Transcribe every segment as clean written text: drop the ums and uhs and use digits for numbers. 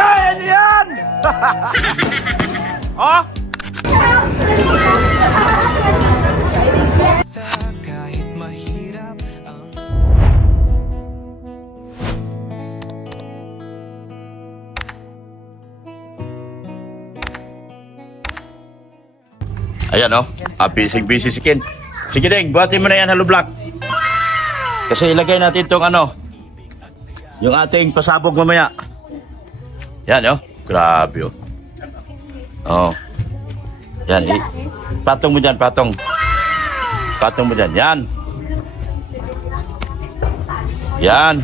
Ay, ano yan? Oh? Ayan oh, busy si Ken. Sige Deng, buhatin mo na yan hollow block. Kasi ilagay natin itong ano, yung ating pasabog mamaya. Yan oh, grabe oh. Oh. Yan, patong mo dyan, patong. Patong mo dyan, yan. Yan.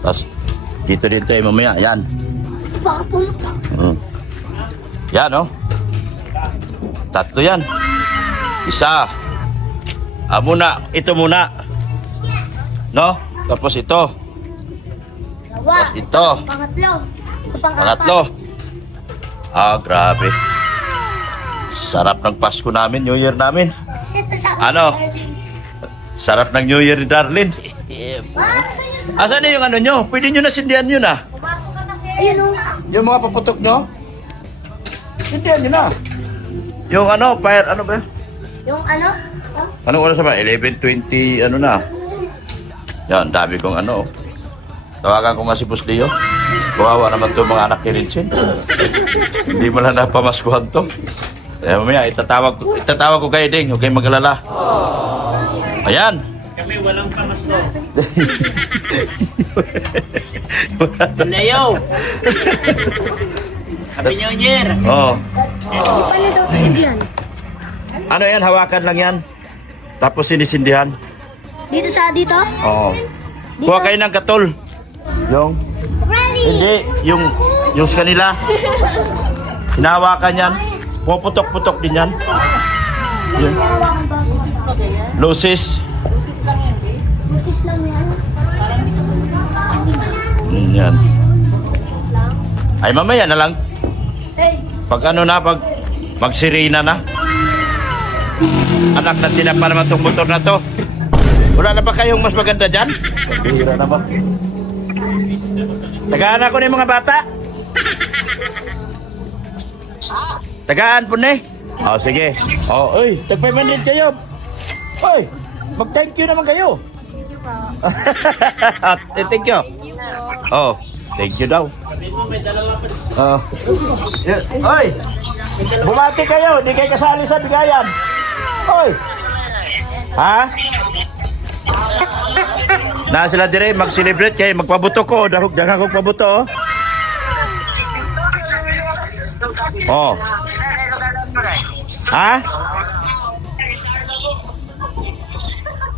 Tapos, dito tayo mamaya, yan. Yan oh. Tatlo yan. Isa. Muna, ito muna. No? Tapos ito. Tapos ito. Pangatlo. Grabe. Sarap ng Pasko namin, New Year namin. Ano? Sarap ng New Year ni Darlene. Asan na yung ano nyo? Pwede nyo na sindihan yun ah. Yung mga paputok nyo? Sindihan nyo na. Yung ano, fire, ano ba? Yung ano? Anong oras ba? 11:20, ano na? Yan, dami kong ano. Tawagan ko nga si Boss Leo. Kawawa naman to mga anak ni Rinchin. Hindi mo lang napamaskuhan to. Mamaya, itatawag ko kayo ding. Huwag kayong mag-alala. Ayan. Kami walang pamasko. Leo. Happy New Year. Oh. Paano daw sindihan? Ano yan? Hawakan lang yan. Tapos sinisindihan. Dito sa dito? Oo. Kuha kayo ng katol. Yung, hindi, yung sa kanila. Hinahawakan yan. Puputok-putok din yan. Yun. Lucis. Butis lang yan. Yan. Ay, mamaya na lang. Pag ano na, pag magsirina na. Anak na tinapa naman itong motor na to. Wala na ba kayong mas maganda dyan? Hira na ba? Tagaan ako ng mga bata. Tagaan po na eh. Oh, sige. Oh, oy, tagpaymanin kayo. Oy, mag-thank you naman kayo. Thank you. Oh, thank you daw. Oh. Oy, bumati kayo. Hindi kayo kasali sa bigayan. Oy. Ha? Na sila dire mag-celebrate kay magpabuto ko, daghang ko pabuto. Oh. Ha?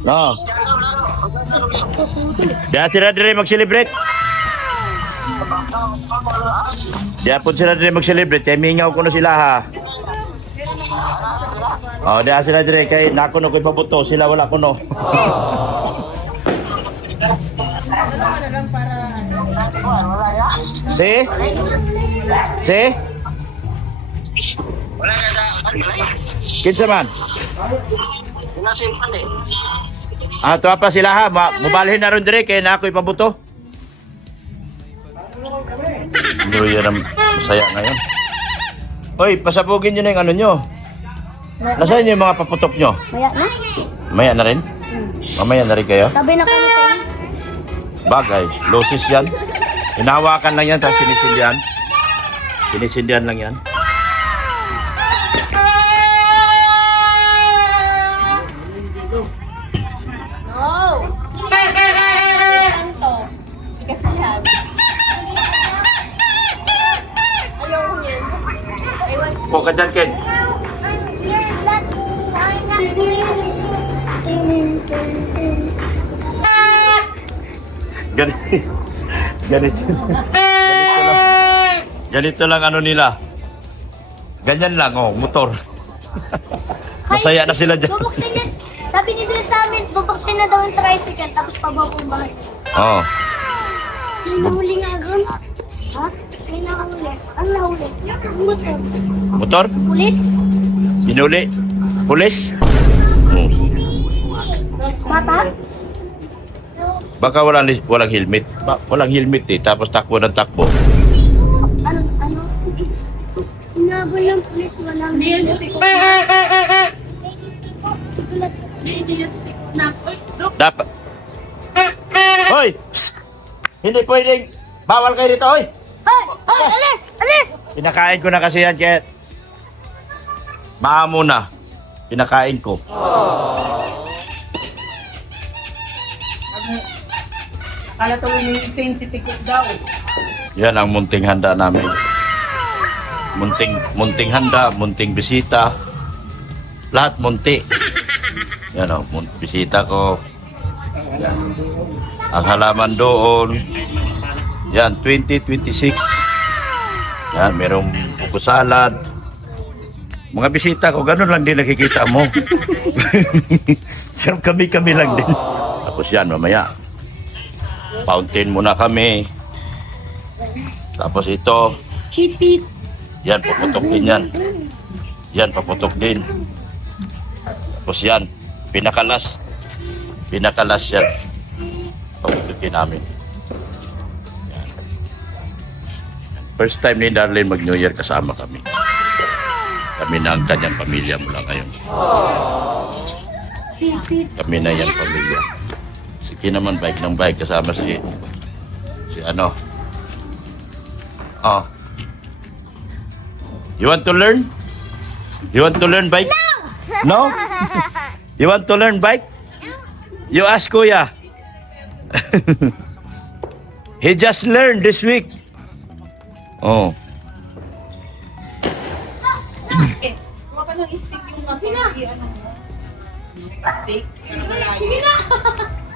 No. Diya sila dire mag-celebrate. Diya po sila dire mag-celebrate kay mingaw ko na sila ha. Oh, diya sila dire kay nako no koy pabuto, sila wala ko no. See? See? Kinsa man? To apa sila ha? Mubalhin na ron dire kay na ako'y pabuto. New Year ang masaya ngayon. Hoy, pasabugin nyo na yung ano nyo. Nasaan yung mga paputok nyo? Maya na? Maya na rin? Mamaya na rin kayo? Sabi na kami sa'yo. Bagay, loses yan. Hinahawakan lang yan, tapos sinisindihan. Sinisindihan lang yan. No! Santo. Kasi siya. Ayaw ko yan. Po ka dyan, Ken. Ganito lang ano nila. Ganyan lang oh, motor. Masaya na sila dyan. Bubuksin niya. Sabi ni Bill sa amin, bubuksin na daw yung tricycle tapos pababong bakit. Oh. Yung nahuli nga doon. Ha? May nahuli. Ang nahuli? Motor. Motor? Pulis? Binuli? Pulis? Oh. Mata? Baka walang helmet. Walang helmet eh. Tapos takbo ng takbo. Ano? Hinabol ng pulis, walang Dapat. Hoy! Psst! Hindi pwedeng. Bawal kayo dito, hoy! Hoy! Alis! Alis! Pinakain ko na kasi yan, Jet. Maamo na. Pinakain ko. Akala tuloy mo yung sensitive daw. Yan ang munting handa namin. Munting handa, munting bisita. Lahat munti. Yan o, bisita ko. Yan. Ang halaman doon. Yan, 2026. Yan, merong buko salad. Mga bisita ko, ganun lang din nakikita mo. Kami lang din. Tapos yan, mamaya. Fountain muna kami. Tapos ito. Hit. Yan, paputok din yan. Yan, paputok din. Tapos yan, pinakalas. Pinakalas yan. Paputokin namin. Yan. First time ni Darlene mag-New Year kasama kami. Kami na ang kanyang pamilya mula ngayon. Hit. Kami na yan pamilya. Sige naman, bike ng bike kasama si ano. Oh. You want to learn? You want to learn bike? No? You want to learn bike? You ask Kuya. He just learned this week. Oh. Huwag ka nang stick yung matulog. Ano mo? Stick? Pero malayo. Sige na!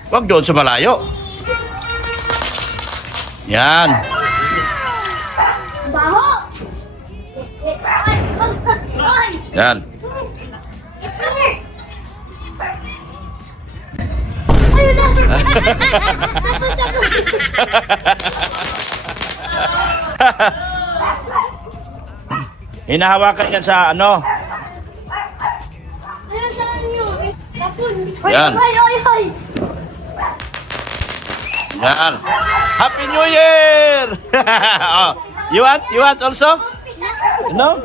Wag doon sa malayo. Yan. Baho! Ay! Yan. Ayun na! Hinahawakan yan sa ano. Ayun saan nyo? Tapon! Yan. Ay! Yan. Happy New Year! Oh, you want also? No?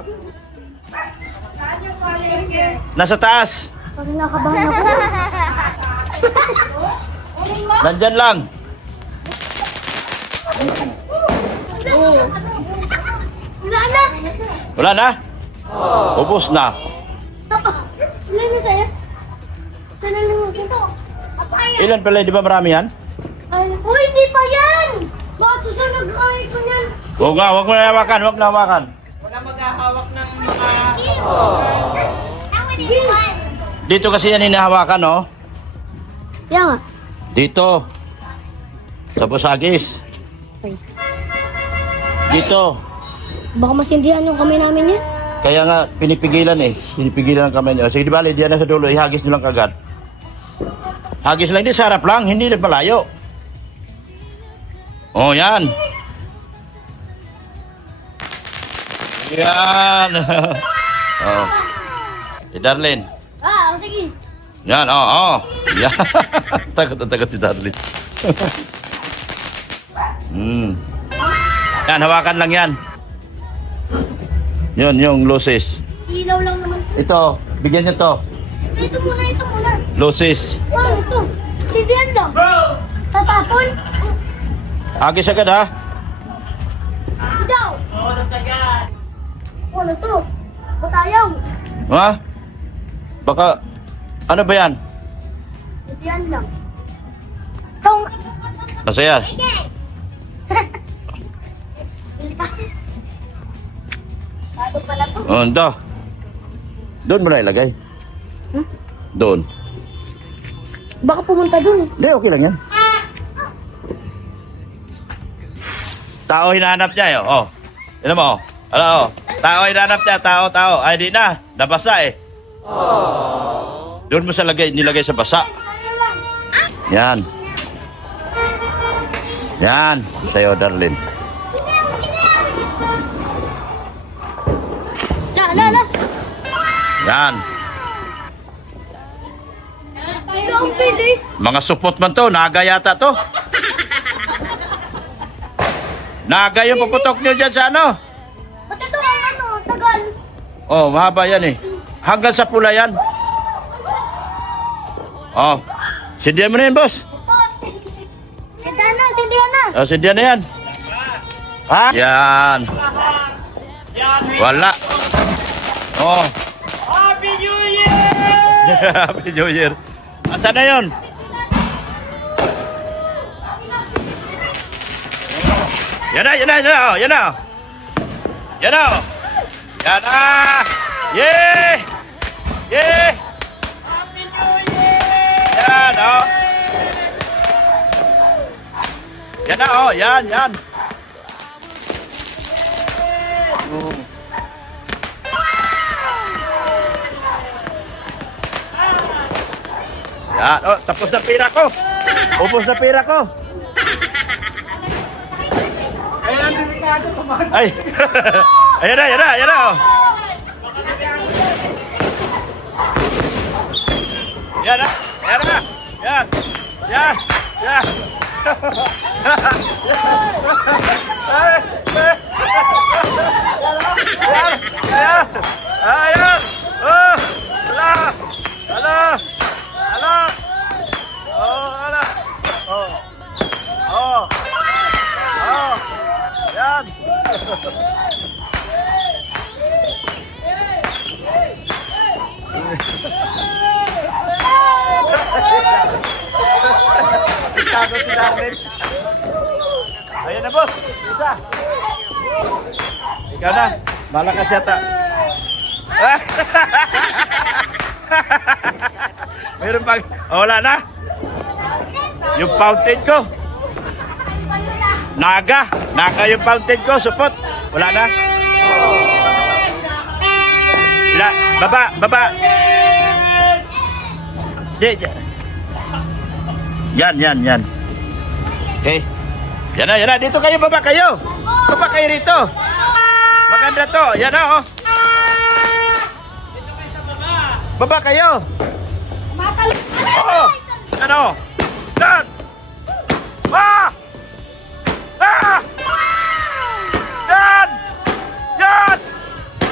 Nasa taas. Pag nakabahan ako. Nandyan lang. Wala na! Wala na? Ubus na. Wala na sa'yo? Sana lumus. Ito! Apaya! Ilan pala? Di ba marami yan? Uy, hindi pa yan! Bakit susunod ay ko yan? Huwag nga, huwag mo na hawakan. Huwag na hawakan. Wala maghahawak ng mga... Gil! Dito kasi yan hinahawakan, oh. Yan nga. Dito. Sa busagis. Okay. Dito. Baka masindihan yung kamay namin yan. Kaya nga, pinipigilan eh. Pinipigilan ang kamay niyo. Sige, di ba, diyan na sa dulo. Ihagis nyo lang kagad. Hagis lang. Hindi, sa harap lang. Hindi na malayo. Oh, yan. Yan. Oh. Darlene. Sige. Yan, Yan. Takot si Darlene. Yan, hawakan lang yan. Yun, yung loses. Ilaw lang naman. Ito, bigyan niyo to. Ito muna. Loses. Ano ito? Sindihan lang. Tatapon? Hagis agad, ha? Ikaw. Ano to? Batayaw. Ha? Baka, ano ba yan? Sindihan lang. Tong. Masaya. Bago pala to. Oh, ito. Doon mo na ilagay. Doon. Baka pumunta dun eh. Hindi, okay lang yan. Tao hinahanap niya, oh. Tignan mo, oh. Ano, oh. Tao hinahanap niya, tao. Ay, di na. Nabasa eh. Doon mo sa nilagay sa basa. Yan. Yan. Sa'yo, Darlene. La. Yan. Tayo. Ang bilis. Mga supot man to, naga yata to. Naga yung puputok nyo dyan sa ano? Ba't ito ang ano, tagal? Oh, mahaba yan eh. Hanggang sa pula yan. Oh, sindihan mo na yan, boss. Sindihan na. Oh, sindihan na yan. Ha? Yan. Wala. Oh. Happy New Year! Happy New Year. Asan na yun? Yan na, yan na, yan na, oh, yan na. Yan na, oh. Yan na. Yay! Yay! Happy New Year! Yan, oh. Yan na, oh, yan, yan. Yan, oh, tapos na pira ko. Ubos na pira ko. Ay, ayan na, ayan na, ayan na, oh. Yan na, yan na, yan, yan, yan. Ayan, ayan, ayan, oh, ala, ala, ala, oh, ala, oh, oh, oh, yan. Ikago si Darlene. Ayan na, boss. Isa. Ikaw na. Malakas yata. Meron pang... Oh, wala na. Yung fountain ko. Naga. Naga yung fountain ko. Supot. Wala na. Baba. Baba. Yan. Okay. Yan na. Dito kayo, baba kayo. Baba kayo rito. Maganda to. Yan na, oh. Baba kayo. Oh. Yan, oh. Yan. Ah! Ah! Yan! Yan!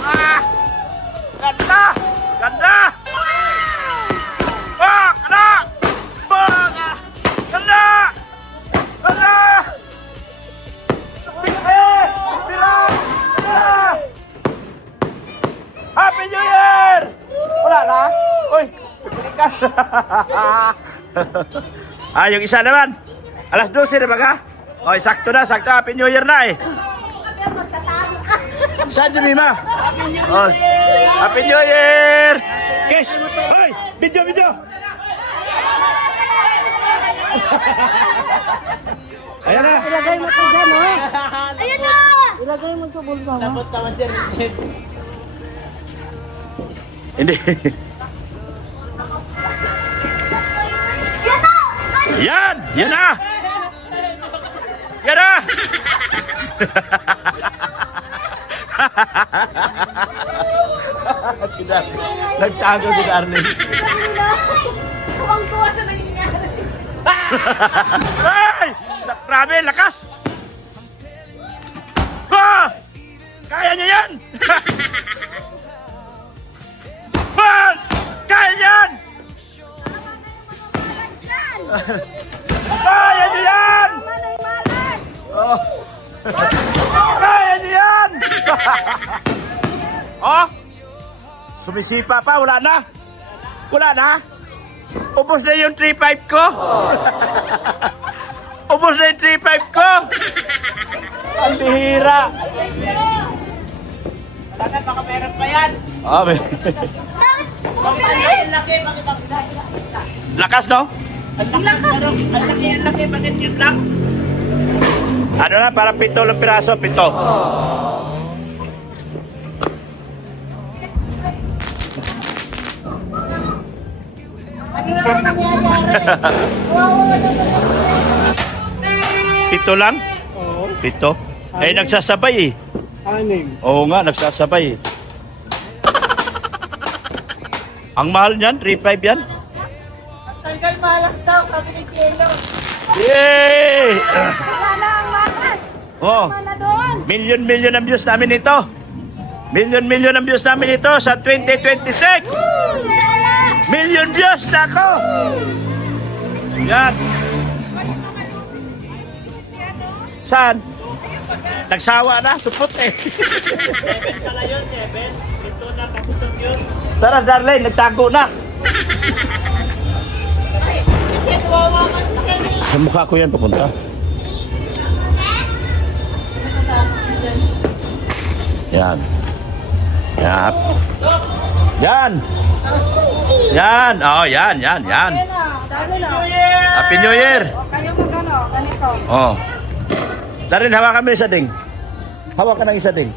Ah! Ganda! Ganda! Ah! Ganda! Ganda! Ganda! Ganda! Happy New Year! Wala na? Uy! Pipinig ka! Yung isa naman. Alas 12 na ba ka? O, sakto na. Sakto. Happy New Year na eh. Saan si Mima? Oh, Happy New Year! Kiss! Hoy! Video! Ayan na! Ilagay mo ito dyan, oh. Ayan na! Ilagay mo sa bulsa mo. Tapos naman si Richard. Hindi. Yan! Yan na! Yan na! Si Darlene. Nagtago si Darlene. Tuwang-tuwa sa nangyayari. Ay! Grabe, lakas! Ah! Kaya niyo yan! Ah! Kaya yan! Kaya niyo yan! Oh. Kaya niyo yan! Oh! Sumisipa pa, wala na! Wala na! Ubos na yung 3.5 ko! Ubos na yung 3.5 ko! Ang bihira! Wala na, baka meron pa yan. Abe. Bakit ang laki? Bakit ang laki? Lakas, no? Ang laki. Bakit yun lang? Ano na, parang 7 lang piraso, 7. Pito lang? Oo. Pito? Eh, nagsasabay eh. Anim. Oo nga, nagsasabay eh. Ang mahal niyan, 3.5 yan. Tanggal malas daw, sabi ni Cielo. Yay! Wala na ang malas. Oh, Wala doon. million ang views namin ito. Million ang views namin ito sa 2026. Wala. Million views na ako. Yan. Saan? Nagsawa na, supot eh. Pala yun, 7. Ito na, paputok yun. Tara, Darlene, nagtago na. Michelle, wawa ka si Cielo. Sa mukha ko yan papunta. Yan. Yap. Yan. Yan. Oh, yan. Dali na. Happy New Year. Kayo magano, ganito. Oh. Darlene, hawakan mo yung isa ding. Hawakan ng isa ding.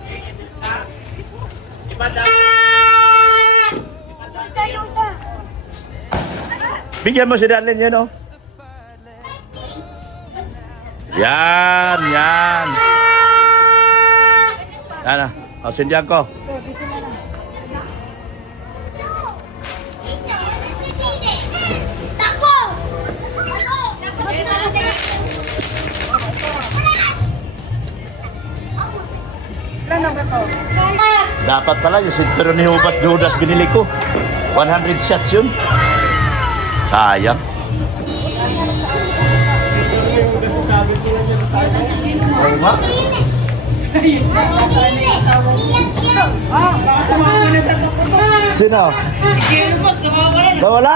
Bigyan mo si Darlene yun, oh. Yan. Yan. Yan, oh, sindihan ko. Tako! Ilan na ba to? Dapat pala yung sintero ni Hubat Judas binili ko. 100 shots yun. Sayang. Oo nga. Sino? Cielo, pag sumawa na. Bawala.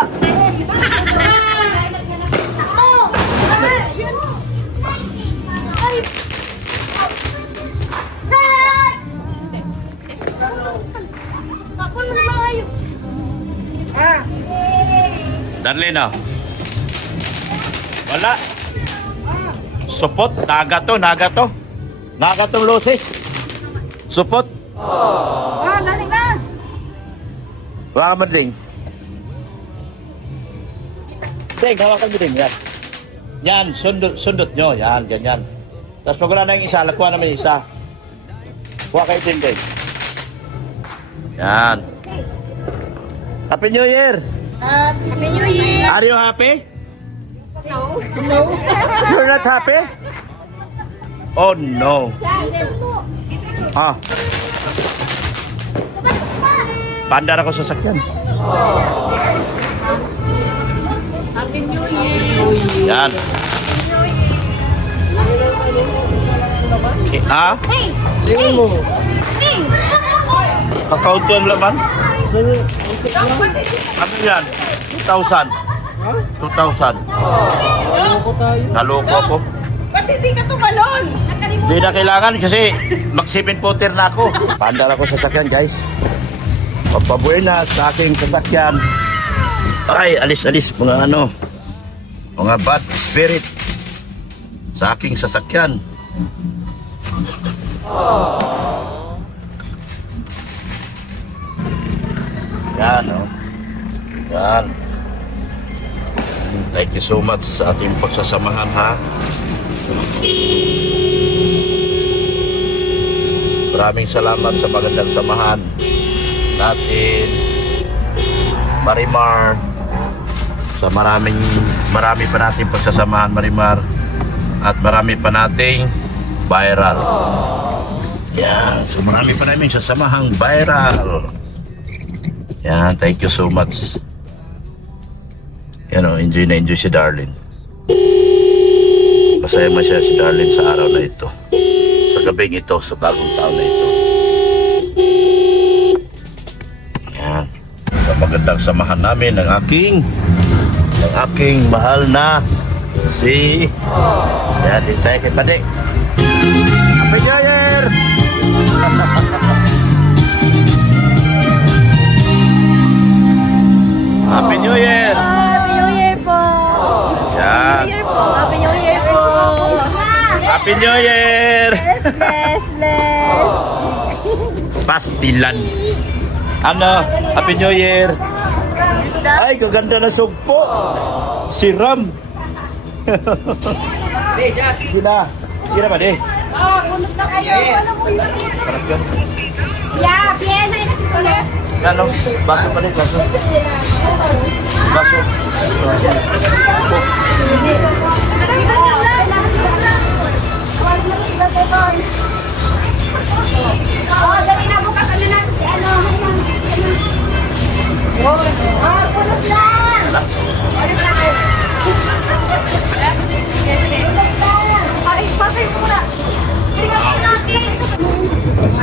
Darlene, oh. Wala. Supot. Naga to. Naga tong loses. Supot. Dali na. Wala mo ding. Ding, hawakan mo ding. Yan. Yan, sundot nyo. Yan, ganyan. Tapos pag wala na yung isa, lakuha naman yung isa. Kuha kayo din, ding. Yan. Happy New Year! Happy New Year. Are you happy? No. You're not happy? Oh no. Ah, pandar ako sa sakyan. Happy New Year. Yan. Ah? Hey! Hey! Hey! Account yung laman? Ano yan? 2,000. 2,000. Naloko ako. Ba't hindi ka tumalon? Hindi na kailangan kasi mag-7 footer na ako. Pandar ako sa sakyan, guys. Papabuena sa aking sasakyan. Ay, alis-alis mga ano. Mga bad spirit sa aking sasakyan. Yan, oh. Yan. Thank you so much sa ating pagsasamahan, ha. Maraming salamat sa magandang samahan natin, Marimar. Sa marami pa nating pagsasamahan, Marimar. At marami pa nating viral. Yan. So marami pa namin sasamahang viral. Yan. Thank you so much. Yan, oh, enjoy na enjoy si Darlene. Masaya masaya si Darlene sa araw na ito. Sa gabing ito, sa bagong taon na ito. Yan. Sa magandang samahan namin ng aking mahal na si... Yan, din tayo kay Padik. Happy New Year! Happy New Year! Happy New Year po. Yan. Happy New Year po. Happy New Year! Bless. Pastilan. Ano? Happy New Year! Ay, kaganda na sugpo. Si Ram. Sige na. Sige na ba, di? Yeah, pieza na si Kuya. Ano? Baso pa rin, baso. Baso.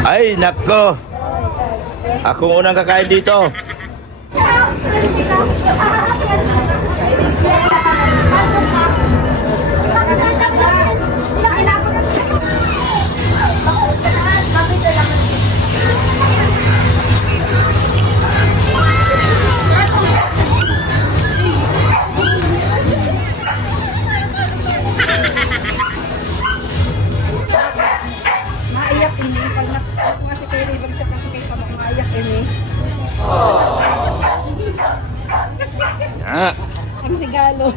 Ay, nako. Ako unang kakain dito. Maiyak ini. Pag ako nga si Kuya Raven tsaka si Kuya Pabang maiyak ini. Ah. Ang sigalo.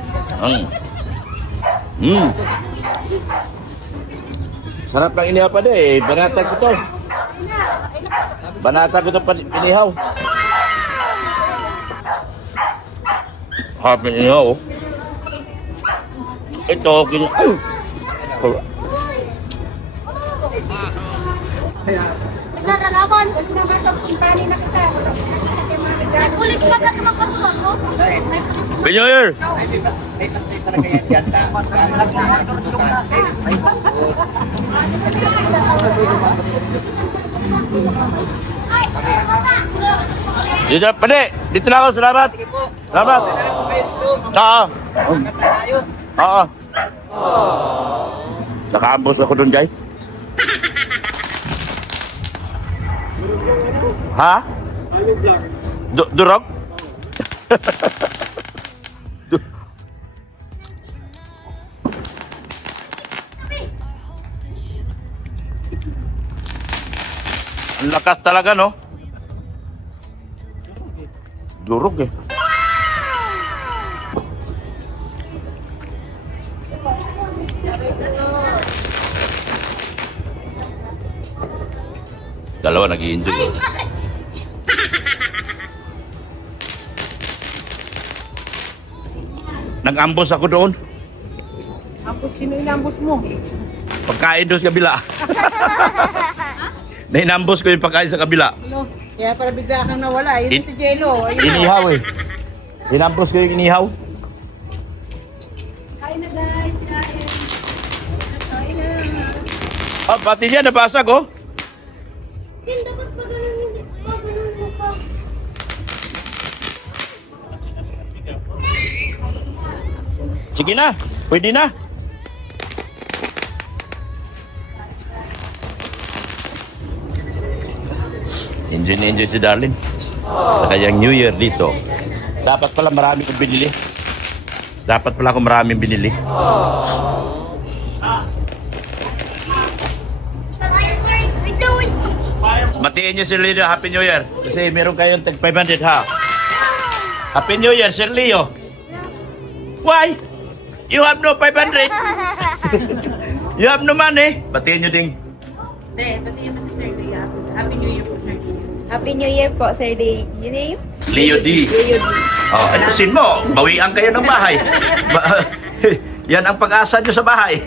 Sarap ng inihaw pa eh. Banata ko to. Banata ko to inihaw. Harap ng inihaw. Oh. Ito, ay! Naglalaban. May pulis pa ka tumapasukan ko? May pulis pa. Pinyoyer! Dito na, pwede! Dito na ako, salamat! Salamat! Oo! Oo! Nakaambos ako doon, guys. Ha? Durog? Ang lakas talaga, no? Durog eh. Dalawa nag-i-enjoy. Nag-ambos ako doon. Ambos, sino inambos mo? Pagkain doon sa kabila. Nainambos ko yung pagkain sa kabila. Ano? Kaya para bigla kang nawala. Yun si Jello. Ayun. Inihaw eh. Inambos ko yung inihaw. Kain na guys, kain. Kain na. Oh, pati niya nabasag oh. Din, dapat pa ganun hindi. Pa ganun mo pa. Sige na, pwede na. Enjoy si Darlene. Sa kanyang New Year dito. Dapat pala marami kong binili. Dapat pala ako maraming binili. Batiin niyo si Leo, Happy New Year. Kasi meron kayong tag 500 ha. Happy New Year, Sir Leo. Why? You have no 500. You have no money. Batiin niyo ding. Hindi, pati mo si Sir Lea. Happy New Year po, Sir Lea. Happy New Year po, Sir Day. Yun name? Leo D. Leo D. Oh, ayusin mo. Bawian kayo ng bahay. Yan ang pag-asa nyo sa bahay.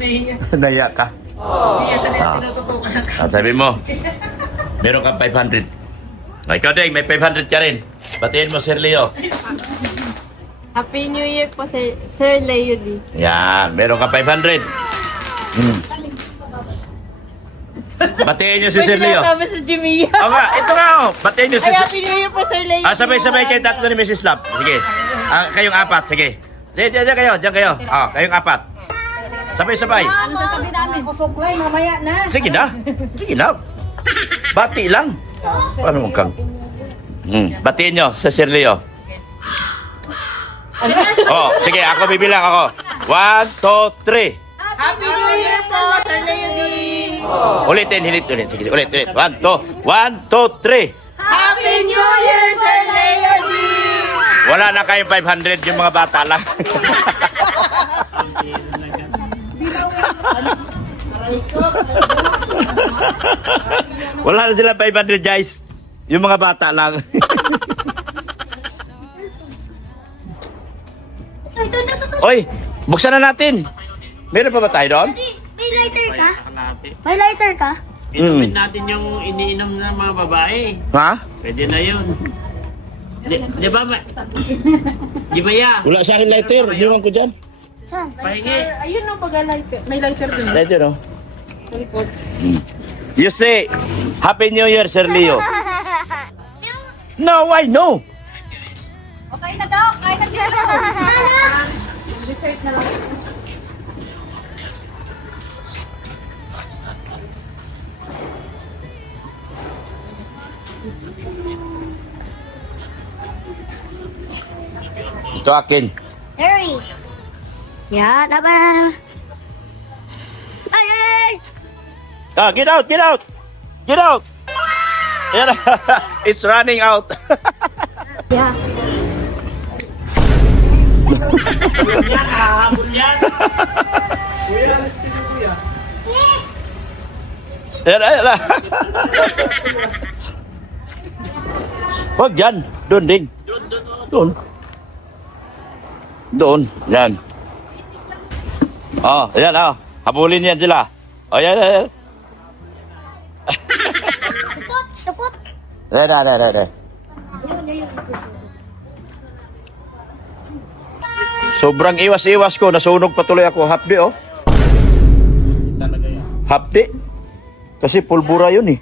Nahiya. Naya ka. Nahiya sa nila tinututukan ka. Sabi mo, meron kang 500. Ikaw ding, may 500 ka rin. Batiin mo, Sir Leo. Happy New Year po, Sir Leo D. Yan, meron kang 500. Batiin nyo si Sir Leo. Sabi sa Jimmy. Oo nga, ito nga oh. Batiin nyo si Ay, Happy New Year po, Sir Leo D. sabay-sabay kayo tatlo ni Mrs. Love. Sige. Kayong apat, sige. Diyan kayo. Kayong apat. Sabay-sabay. Ano sasabihin namin? Kusuklay, mamaya na. Sige na. Bati lang. Paano mo kang? Batiin nyo sa Sir Leo. Oh, sige, ako bibilang ako. 1, 2, 3. Happy New Year po, Sir Leo D. Ulitin. Sige, ulit. 1, 2, 3. Happy New Year, Sir Leo D. Wala na kayong 500 yung mga bata lang. Wala na sila 500 guys. Yung mga bata lang. Oy, buksan na natin. Meron pa ba tayo doon? Daddy, may lighter ka? Kalahati. May lighter ka? Inumin natin yung iniinom ng mga babae. Ha? Pwede na yun. Di ba? Di ba ya? Wala sa akin lighter. Iwan ko dyan. Saan? Pahingi. Ayun no, lighter. May lighter din. Lighter, no? Sa likod. You say, Happy New Year, Sir Leo. No, why no? Okay na daw. Kain na dito. Dessert na lang. Ito akin. Hurry. Yan, apa? Ay, ay, ay! Ah, get out, get out. Get out. Yan. It's running out. Yeah. Yan, hahabol yan. Yan, yan. Wag yan. Doon ding. Doon. Doon. Yan. Oh, yan ah. Habulin yan sila. Oh, yan, yan, yan. Supot, supot. Yan, yan, yan, yan. Sobrang iwas-iwas ko. Nasunog patuloy ako. Hapdi, oh. Hapdi. Kasi pulbura yun, eh.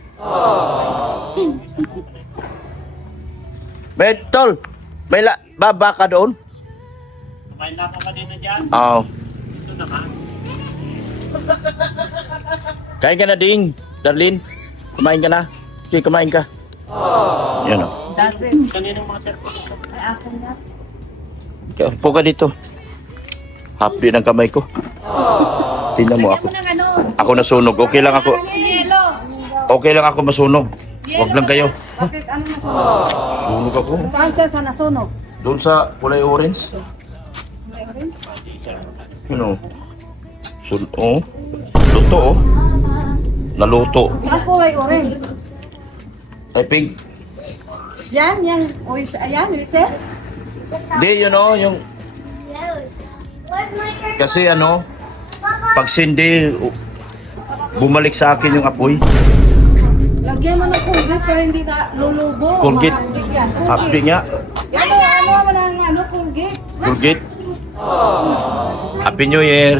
May, tol. May baba ka doon? Kumain na ako kanina dyan. Oo. Ito naman. Kain ka na, Ding. Darlene. Kumain ka na. Sige, kumain ka. Yan, oh. Kaninang mga cellphone. Upo ka dito. Hapdi ng kamay ko. Tingnan mo ako. Ng ano? Ako nasunog. Okay lang ako. Yelo. Okay lang ako masunog. Huwag lang kayo. Bakit ano nasunog? Sunog ako. Saan siya sa nasunog? Doon sa kulay orange. Ano? Oh. Luto, oh. Naluto. Saan kulay orange? Ay, pink. Yan, yan. Ayan, Lise. Di, yun, oh. Yung, Where's my shirt? kasi ano, pag sindi, bumalik sa akin yung apoy. Lagyan mo ng Colgate para hindi ka lulubo. Colgate. Mahapdik yan. Hapdi nga. Ano mo ng Colgate? Colgate. Happy New Year.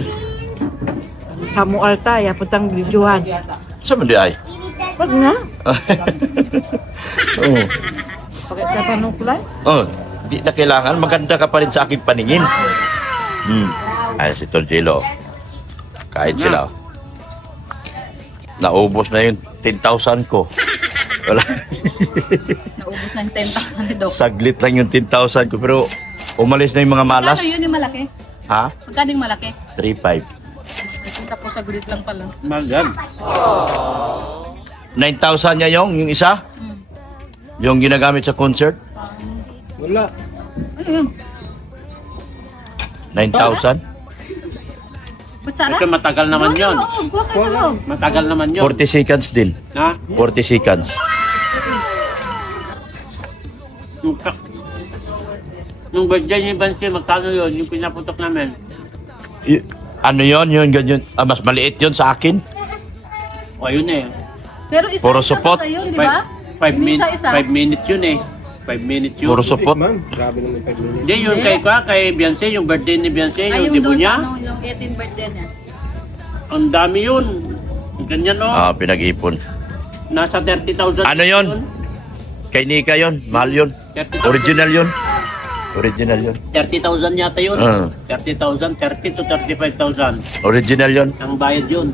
Sa Mualta, ya putang videohan. Saan man di ay? Wag na. Oo. Bakit ka pa nung kulay? Oh, di na kailangan. Maganda ka pa rin sa aking paningin. Ay, si Tol Jelo. Kahit sila. Naubos na yung 10,000 ko. Wala. Naubos na yung 10,000 daw. Saglit lang yung 10,000 ko. Pero umalis na yung mga malas. Ano yun yung malaki? Ha? Magkano yung malaki? 3,500. Tapos saglit lang pala. Magan. 9,000 niya yung isa? Yung ginagamit sa concert? Wala. Ano yun? 9,000? Kutsara? Kasi matagal naman yun. Oo, buwa ka sa loob. Matagal naman yun. 40 seconds din. Ha? 40 seconds. Nung birthday ni Bansi, magkano yun? Yung pinaputok namin. Ano yon? Yun, ganyan. Ah, mas maliit yon sa akin. O, yun eh. Pero isa Puro support. yun, di ba? 5 Isa-isa. minutes yun eh. 5 minutes yun. Puro support. Hindi, yun kay Beyonce, yung birthday ni Beyonce, Ay, yung yung dibo doon, niya. ano, yung 18th birthday niya. Ang dami yun. Ganyan o. Ah, pinag-ipon. Nasa 30,000. Ano yun? Kay Nika yon, mahal yun. 30,000. Original yun. Original yun. 30,000 yata yun. Ah. 30,000, 30 to 35,000. Original yun. Ang bayad yun.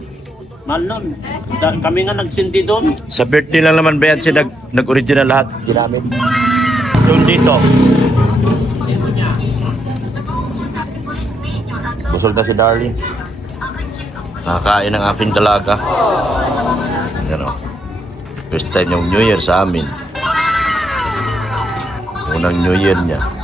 Mahal nun. Kami nga nagsindi doon. Sa birthday lang naman ba yan siya nag-original lahat? Ginamit. Doon dito. Busog na si Darling. Nakakain ng aking dalaga. Yan o. First time yung New Year sa amin. Unang New Year niya.